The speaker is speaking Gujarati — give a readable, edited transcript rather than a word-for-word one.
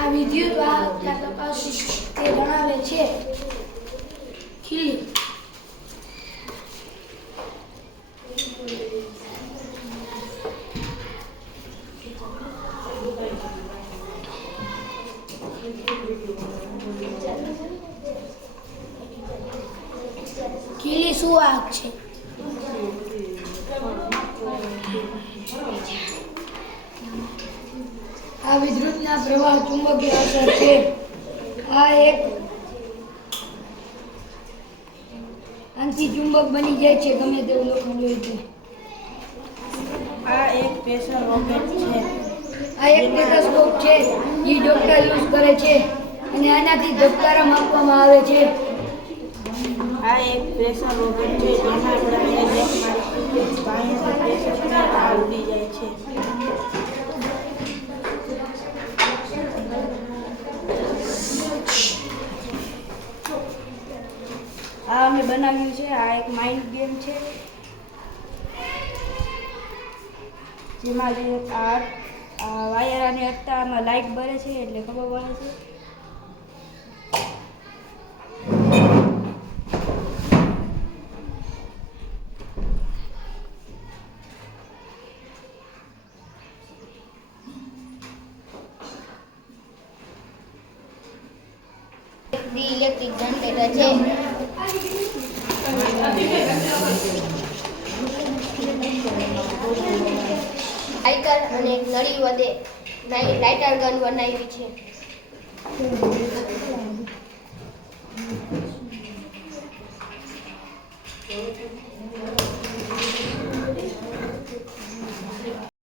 આ વિદ્યુત વાહકતા તપાસી તે જણાવે છે. ખીલી ખીલી શું વાહક છે? આ વિદ્યુતના પ્રવાહ ચુંબકીય અસર છે. આ એક ચુંબક બની જાય છે ગમે તેવું લોખંડ હોય છે. આ એક પ્રેશર રોકેટ છે. આ એક સ્ટેથોસ્કોપ છે જે ડોક્ટર યુઝ કરે છે અને આનાથી ધબકારા માપવામાં આવે છે. આ એક પ્રેશર રોકેટ છે જેના વડે એક મારી પાણીના પ્રેશરને બહાર ઉડી જાય છે. આ અમે બનાવ્યું છે. આ એક માઇન્ડ ગેમ છે જેમાં જે આ વાયર અને અટ્ટામાં લાઇટ બળે છે એટલે ખબર પડે છે. ઇલેક્ટ્રિક જનરેટર છે. લાઇટર અને એક નળી વડે લાઇટર ગન બનાવી છે.